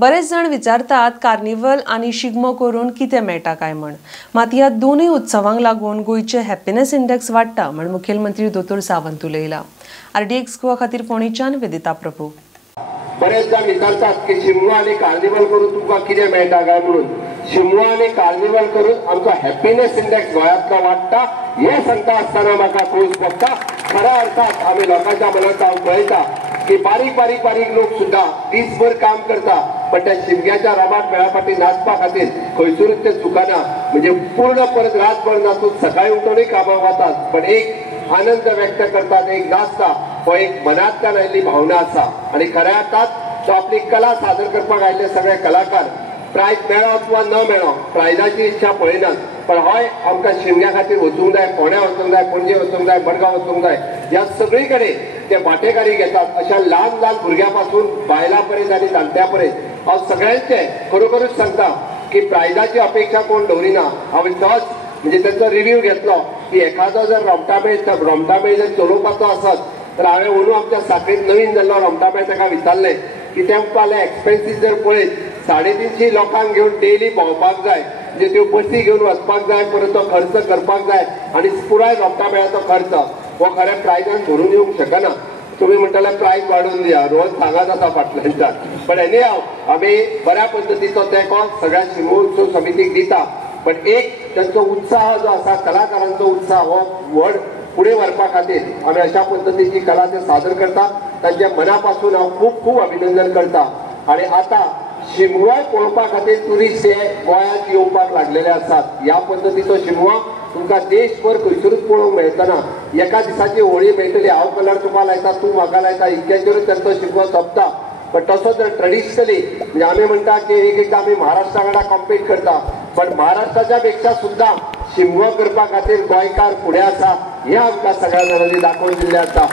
बरेच जण विचारतात कार्निवल आणि शिगमो करून कितें मेळटा काय म्हण। मात ह्या दोनूय उत्सवांक लागून गोयचे हॅपीनेस इंडेक्स वाडटा म्हण मुखेलमंत्री दोतोर सावंत उलयला। RDX गोवा खातीर फोंडेच्यान वेदिता प्रभू। बरेच जण विचारतात की शिगमो आणि कार्निवल करून तुका कितें मेळटा काय म्हणून। शिगमो आणि कार्निवल करून आमचो हॅपीनेस इंडेक्स गोंयांतलो वाडटा हे सांगता आसतना म्हाका खोस भोगता। खऱ्या अर्थात आमी लोकांच्या मनांत हांव पळयता की बारीक लोक सुद्धा दिसभर काम करता, पण त्या शिमग्याच्या रमाट मेळापाटी नाचपा खातीर खंयसरूच ते चुकना। म्हणजे पूर्ण परत रातभर नाचून सकाळी उठूनही कामाक वतात, पण एक आनंद व्यक्त करतात, एक नाचता हो एक मनांतल्यान आयिल्ली भावना आसा। आणि खऱ्या अर्थात तो आपली कला सादर करपाक आयिल्ले सगळे कलाकार प्रायज मेळो वा न मेळो प्रायजाची इच्छा पळयनात, पण हय आमकां शिमग्या खातीर वचूंक जाय, फोंड्या वचूंक जाय, पणजे वचूंक जाय, मडगांव वचूंक जाय, ह्या सगळी कडेन ते वांटेकारी घेतात। अशा ल्हान भुरग्यां बायलां पर्यंत आनी जाणट्या पर्यंत हांव सगळ्यांचे खरोखरूच सांगता की प्रायजाची अपेक्षा कोण दवरिना। हांवें तोच म्हणजे त्यांचो रिव्ह्यू घेतलो की एखादो जर रोमटामेळ जर चलोवपाचो आसत तर हांवें अंदू आमच्या साखळेंत नवीन जाल्लो रोमटामेळ ताका विचारलें की तेंपाले एक्सपेन्सीस जर पळयत 350 लोकांक घेवन डेली भोंवपाक जाय, म्हणजे त्यो बसी घेवन वचपाक जाय, परत तो खर्च करपाक जाय आनी पुराय रोमटामेळाचो खर्च हो खऱ्या प्रायजान भरून येवंक शकना। तुम्ही म्हणटाले प्रायज वाडोवन दिया, रोज सांगात आसा फाटल्यानच्यान, पण एनी हांव आमी बऱ्या पद्दतीचो तेंको सगळ्या शिगमो उत्सव समितीक दिता। पण एक त्यांचो उत्साह जो आसा, कलाकारांचो उत्साह हो व्हड पुढे व्हरपा खातीर आमी अशा पद्दतीची कला ते सादर करतात। तांच्या मनापासून हांव खूब खूब अभिनंदन करता। आणि आता शिगमोय पळोवपा खातीर ट्युरिस्ट हे गोंयांत येवपाक लागलेले आसात। ह्या पद्दतीचो शिगमो तुमकां देशभर खंयसरूच पळोवंक मेळटना। एका दिसाची होळी मेळटली, हांव कलर तुका लायता, तूं म्हाका लायता, इतक्याचेरूच तांचो शिगमो सोंपता। पण तसो जर ट्रेडिशनली म्हणजे आमी म्हणटा की एकदां आमी महाराष्ट्रा वांगडा कॉम्पीट करता, पण महाराष्ट्राच्या पेक्षा सुद्धा शिगमो करपा खातीर गोंयकार फुडें आसा हे आमकां सगळ्या जाणांनी दाखोवन दिल्लें आसा।